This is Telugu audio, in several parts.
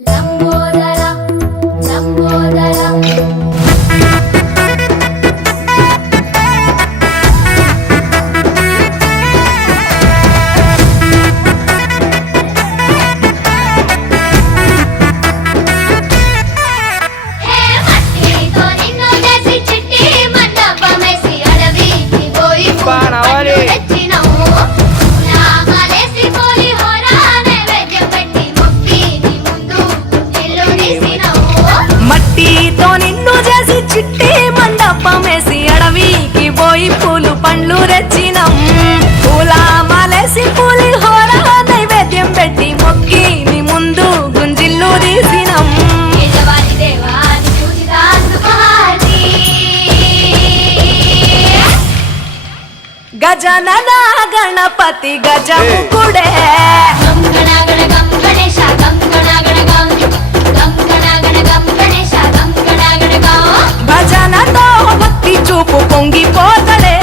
లంబోదర లంబోదర మట్టితో నిన్ను చేసి చిట్టి మండపమేసి అడవికి పోయి పూలు పండ్లు రెచ్చినం పూల మాలేసి పులిహోర నైవేద్యం పెట్టి మొక్కి నీ ముందు గుంజిల్లు తీసినం గజనన గణపతి గజముకుడే భజనతో భక్తి చూపు పొంగిపోతడే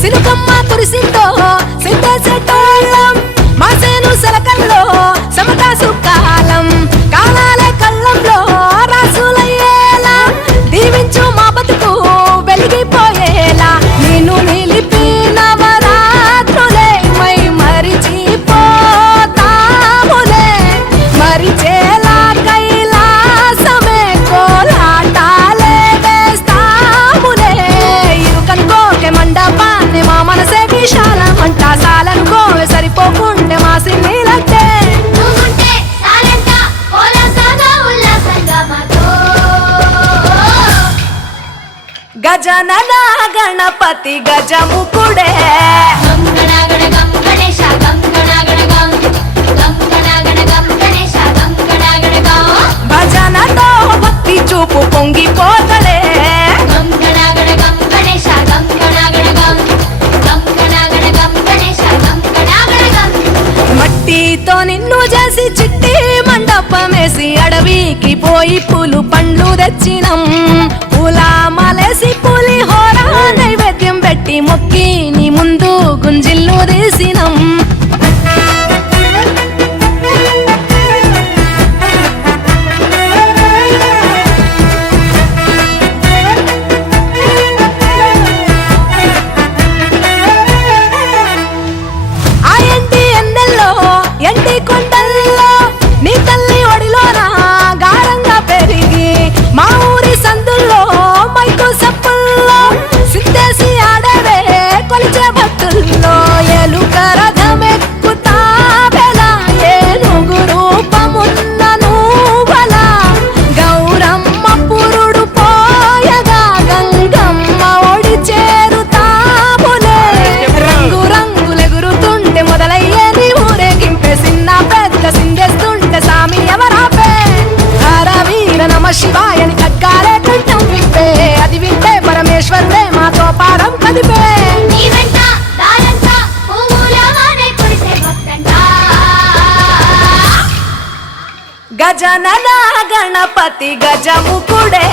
సినుకమ్మ కురిసిందో సిద్ధేసేటోళ్ళం మాసేను సలకల్లో సమతా సుకాలం కాలాలే కళ్ళంలో రాసులయ్యేలా దీవించు మా బతుకు వెలిగిపోయేలా నిన్ను నిలిపి నవరాత్రులే మై మరిచిపోతాములే మరిచేలా కైలాసమే కోలాటాలే వేస్తాములే ఇరుకనుకోకే మండపా మా మనసే విశాలమంట సాలనుకోవే సరిపోకుంటే మా సిన్నీలట్టే గజనన గణపతి గజముకుడే భజనతో భక్తి చూపు పొంగిపోతడే మట్టితో నిన్ను చేసి చిట్టి మండపమేసి అడవికి పోయి పూలు పండ్లు తెచ్చినం పూల మాలేసి పులిహోర నైవేద్యం పెట్టి మొక్కి నీ ముందు గుంజిల్లు తీసినం ఎండి కొండల్లో నీ తల్లి ఒడిలోన గారంగా పెరిగి మా ఊరి సందుల్లో మైకు సప్పుల్లో సిద్ధేసి ఆడవే కొలిచే భక్తుల్లో ఏలుక రథమెక్కుతా బెలా ఏనుగు రూపమున్న నువ్వలా గౌరమ్మ పురుడు పోయగా గంగమ్మ ఒడి చేరుతాములే రంగు రంగులెగురుతుంటే మొదలయ్యే చిన్న పెద్ద సిందేస్తుంటే సామి ఎవరాపే హర వీర నమ శివాయని ఖడ్గాలే కంఠం విప్పే అది వింటే పరమేశ్వరుడే మాతో పారం కదిపే గజనన గణపతి గజముకుడే